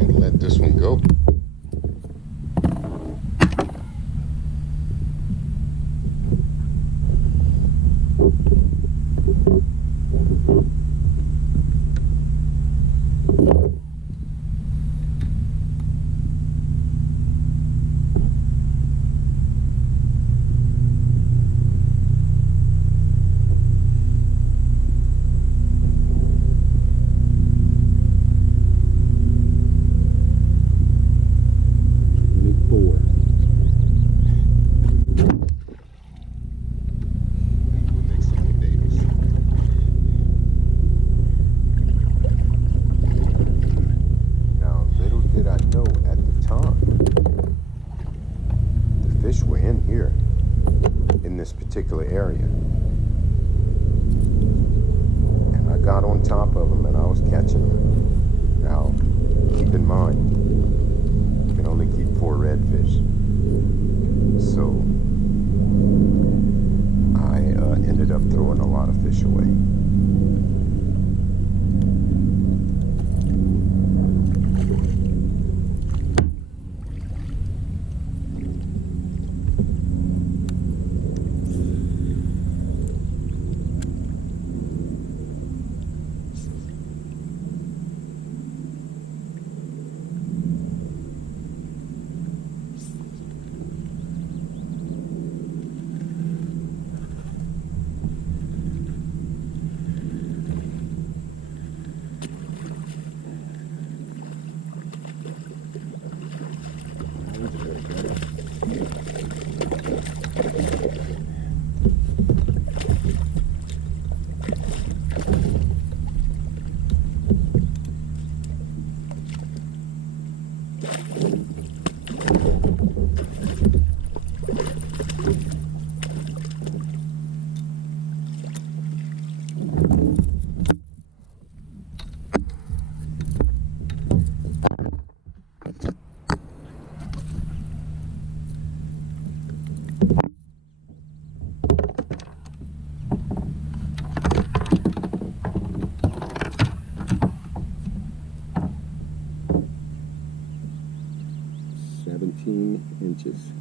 Gotta let this one go. Fish were in here, in this particular area. And I got on top of them and I was catching them. Now, keep in mind, you can only keep 4 redfish. So, I ended up throwing a lot of fish away. Inches.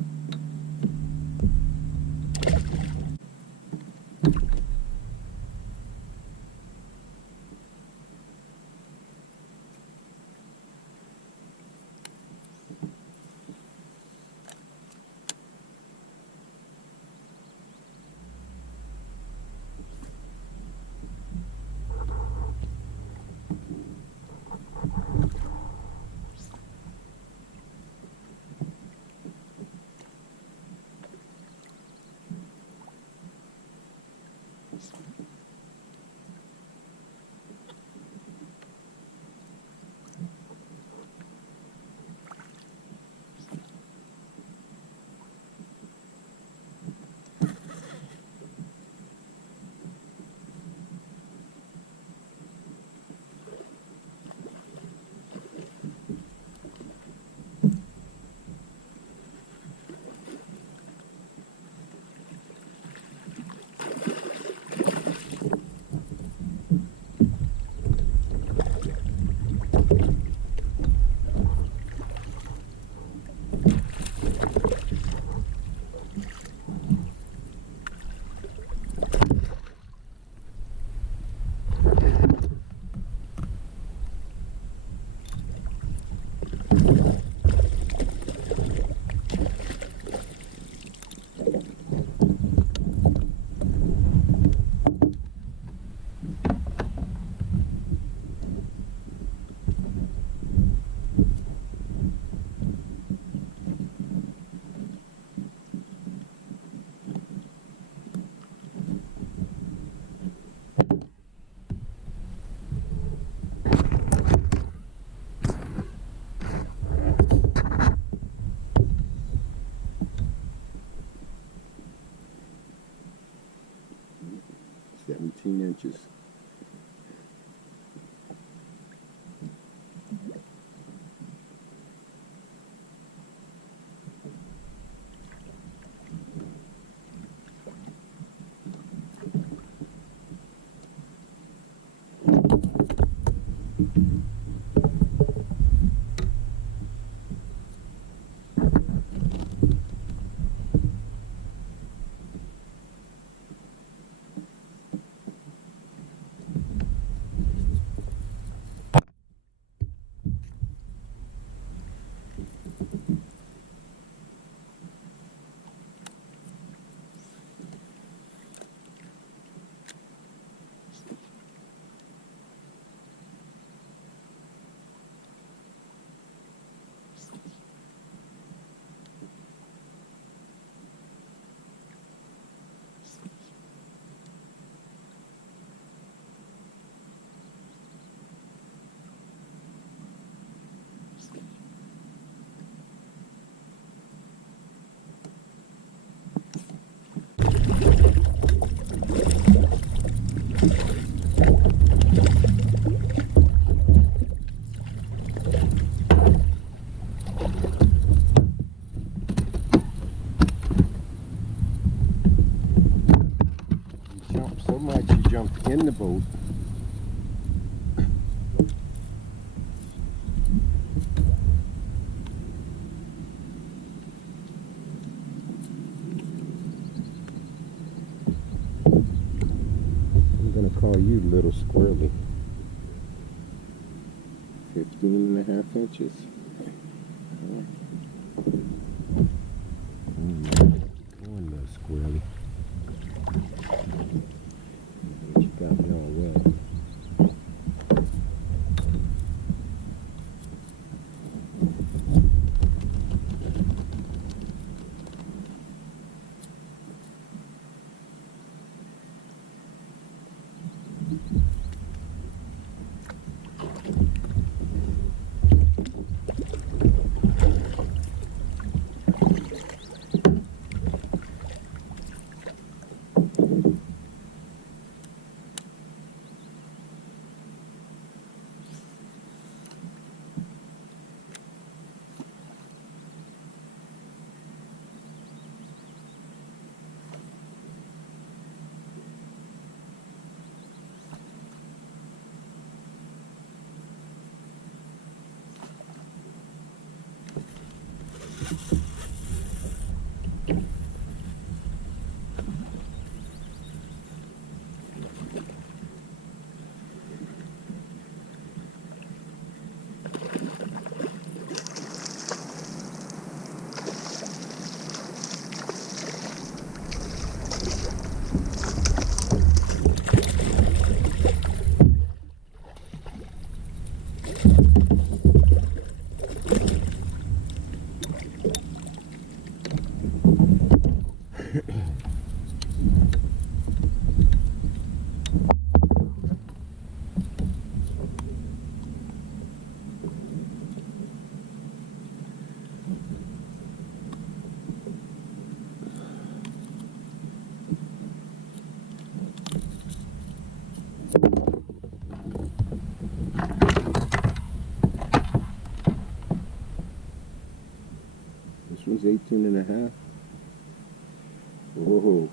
Jumped so much, he jumped in the boat. I'm gonna call you Little Squirrely. 15.5 inches. Come on, Little Squirrely. You got me all wet. This one's 18.5. Whoa.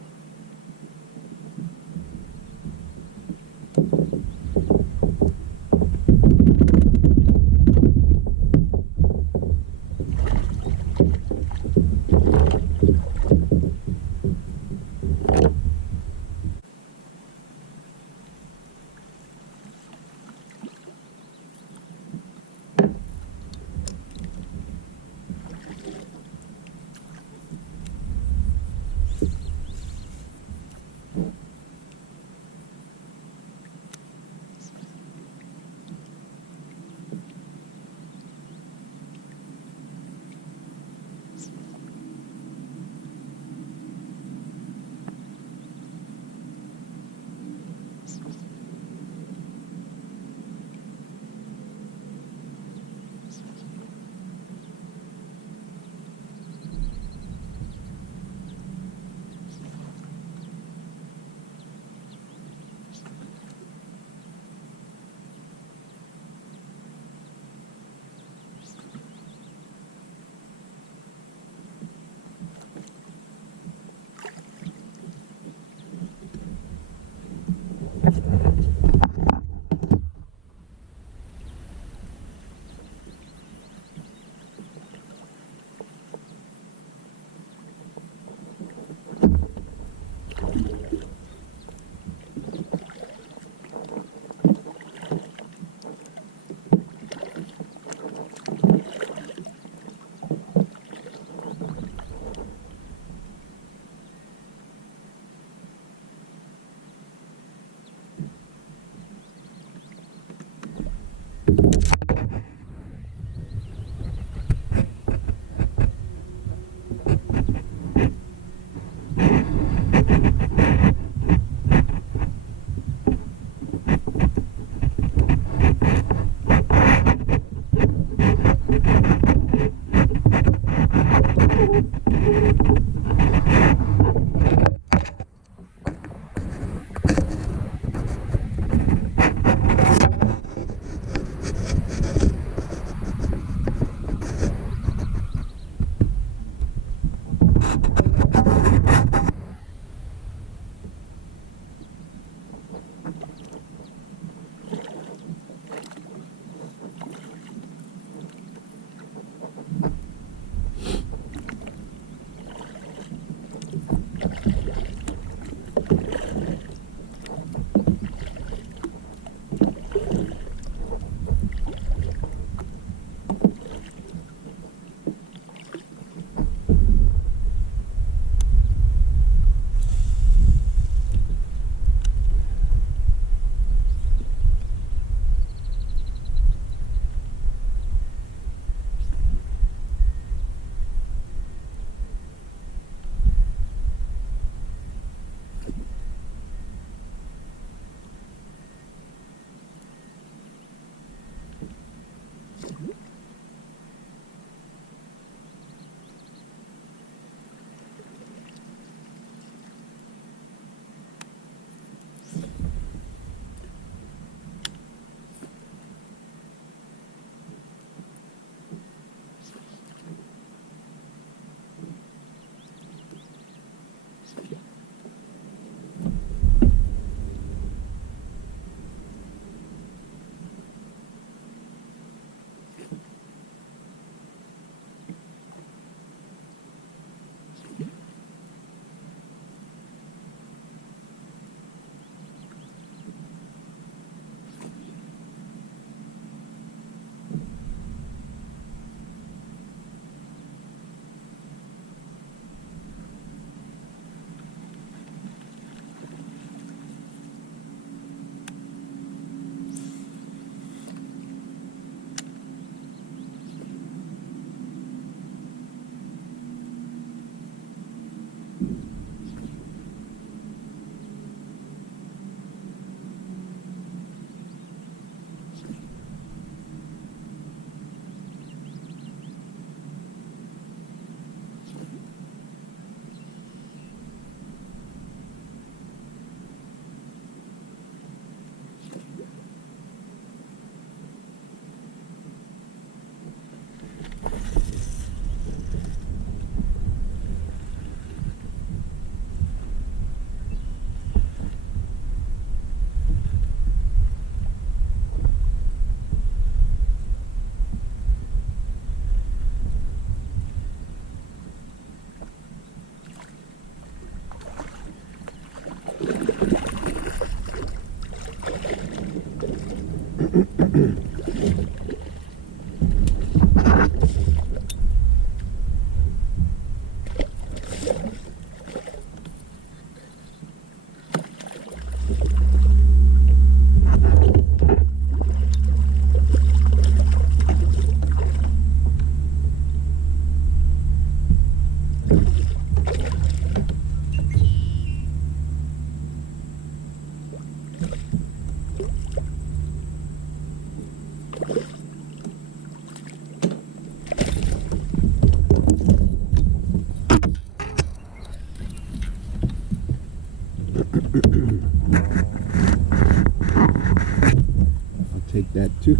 I'll take that too.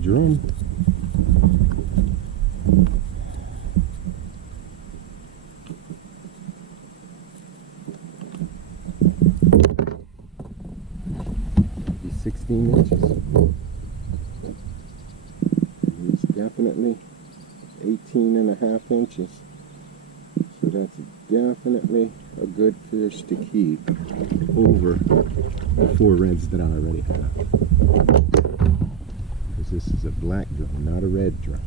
Drum. Be 16 inches. It's definitely 18 and a half inches. So that's definitely a good fish to keep over the 4 reds that I already have. Because this is a black drum, not a red drum.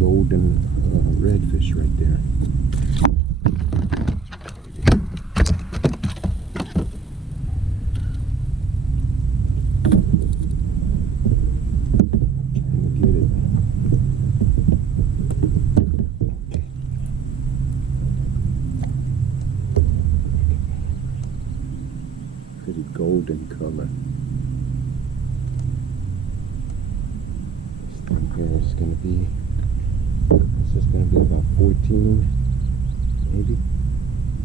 golden redfish right there. Pretty golden color. This thing here is going to be, this is going to be about 14, maybe.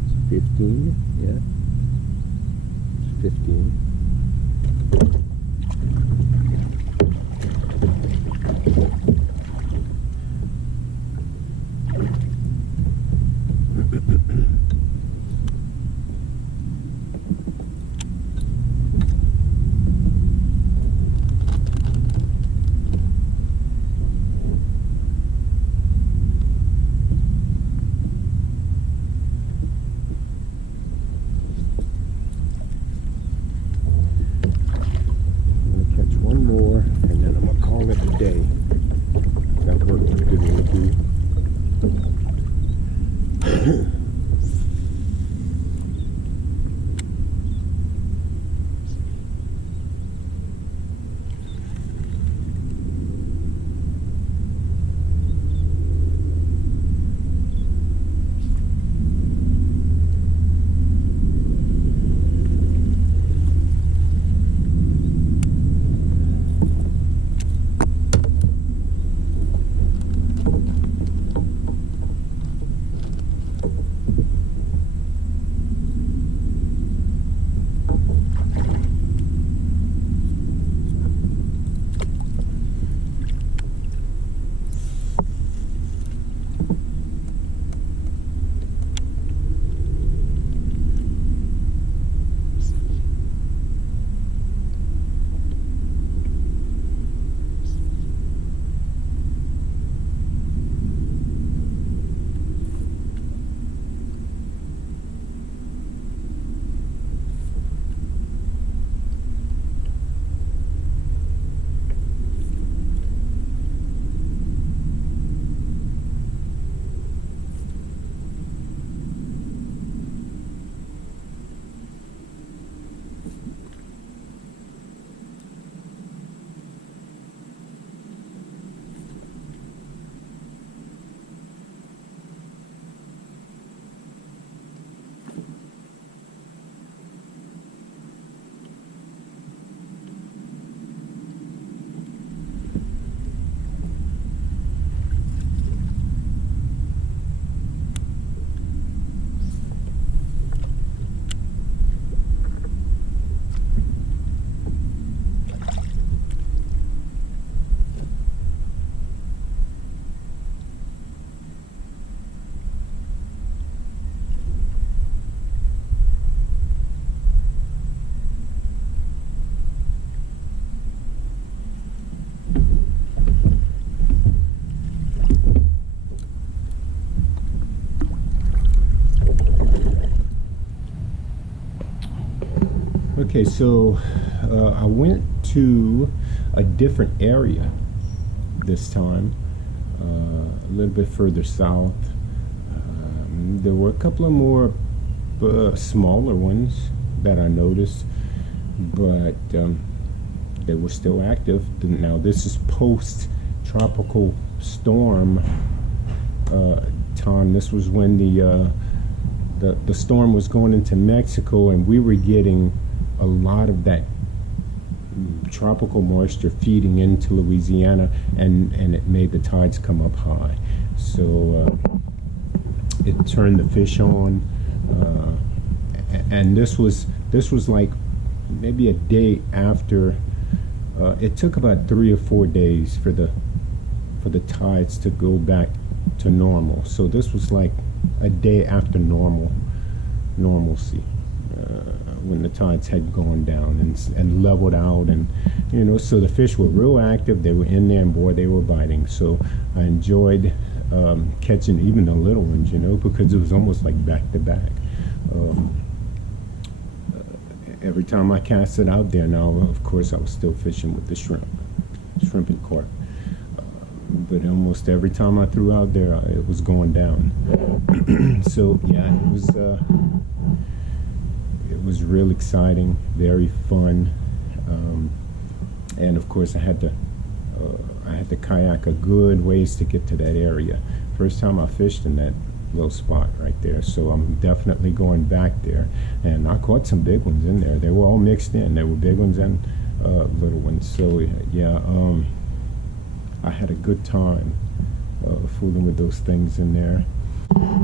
It's 15, yeah. It's 15. Day. That work was good to do. Okay, so I went to a different area this time, a little bit further south. There were a couple of more smaller ones that I noticed, but they were still active. Now this is post-tropical storm time. This was when the storm was going into Mexico, and we were getting a lot of that tropical moisture feeding into Louisiana, and it made the tides come up high. So it turned the fish on, and this was like maybe a day after. It took about 3 or 4 days for the tides to go back to normal. So this was like a day after normalcy. When the tides had gone down and leveled out, and so the fish were real active. They were in there, and boy, they were biting. So I enjoyed catching even the little ones, because it was almost like back to back. Every time I cast it out there, now of course I was still fishing with the shrimp and carp. but almost every time I threw out there, it was going down. So yeah, it was real exciting, very fun, and of course I had to kayak a good ways to get to that area. First time I fished in that little spot right there, so I'm definitely going back there. And I caught some big ones in there. They were all mixed in. There were big ones and little ones. So yeah, I had a good time fooling with those things in there.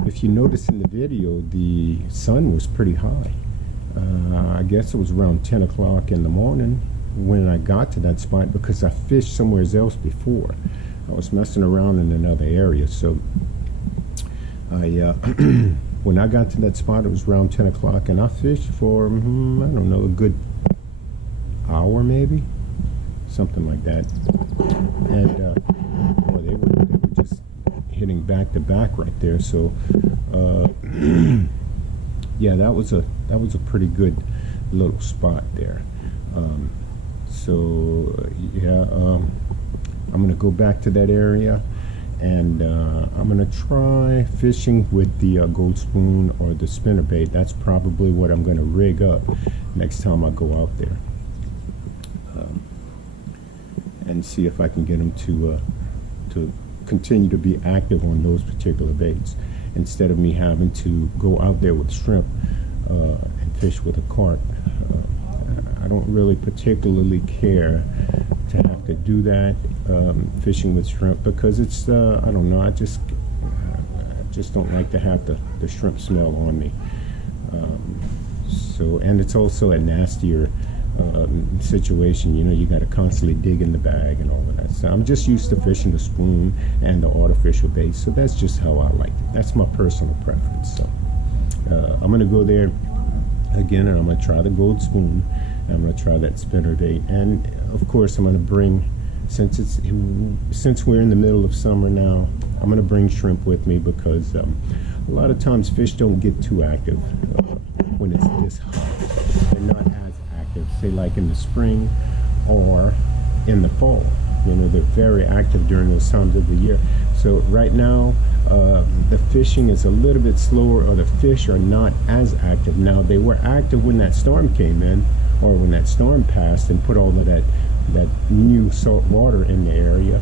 If you notice in the video, the sun was pretty high. I guess it was around 10 o'clock in the morning when I got to that spot, because I fished somewhere else before. I was messing around in another area, so when I got to that spot, it was around 10 o'clock, and I fished for, I don't know, a good hour maybe, something like that. And boy, they were just hitting back to back right there. So yeah, that was a pretty good little spot there. So yeah, I'm gonna go back to that area, and I'm gonna try fishing with the gold spoon or the spinnerbait. That's probably what I'm gonna rig up next time I go out there, and see if I can get them to continue to be active on those particular baits, instead of me having to go out there with shrimp and fish with a carp. I don't really particularly care to have to do that, fishing with shrimp, because it's I don't know, I just don't like to have the shrimp smell on me. So, and it's also a nastier situation, you know, you got to constantly dig in the bag and all of that. So I'm just used to fishing the spoon and the artificial bait, so that's just how I like it. That's my personal preference. So I'm gonna go there again, and I'm gonna try the gold spoon, and I'm gonna try that spinnerbait, and of course I'm gonna bring, since we're in the middle of summer now, I'm gonna bring shrimp with me, because a lot of times fish don't get too active when it's this hot. They're not as active, say like in the spring or in the fall. You know, they're very active during those times of the year. So right now, the fishing is a little bit slower, or the fish are not as active. Now, they were active when that storm came in, or when that storm passed and put all of that new salt water in the area.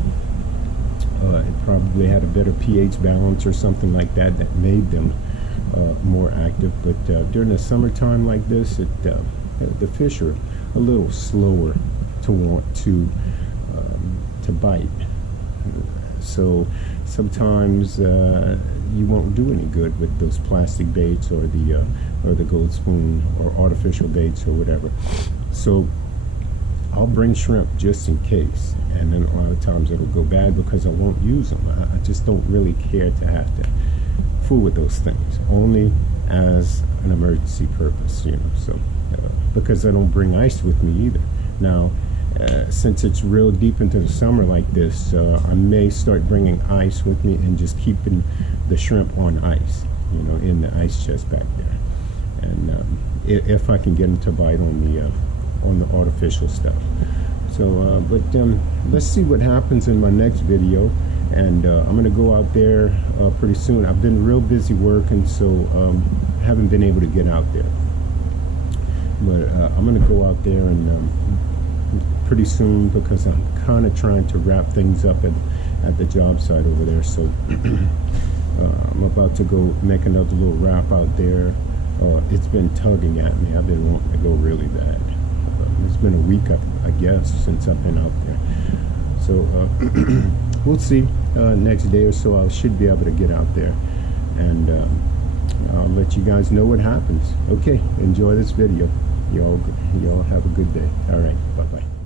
It probably had a better pH balance or something like that that made them more active. But during the summertime like this, the fish are a little slower to want to bite. So sometimes you won't do any good with those plastic baits, or the gold spoon, or artificial baits, or whatever. So I'll bring shrimp just in case, and then a lot of times it'll go bad because I won't use them. I just don't really care to have to fool with those things, only as an emergency purpose, you know. So because I don't bring ice with me either. Now, since it's real deep into the summer like this, I may start bringing ice with me and just keeping the shrimp on ice, you know, in the ice chest back there. And if I can get them to bite on the artificial stuff. So, but let's see what happens in my next video. And I'm gonna go out there pretty soon. I've been real busy working, so haven't been able to get out there. But I'm gonna go out there and pretty soon, because I'm kind of trying to wrap things up at the job site over there. So I'm about to go make another little wrap out there. It's been tugging at me. I've been wanting to go really bad. It's been a week, I guess, since I've been out there. So we'll see. Next day or so, I should be able to get out there, and I'll let you guys know what happens. Okay, enjoy this video. Y'all have a good day. All right, bye-bye.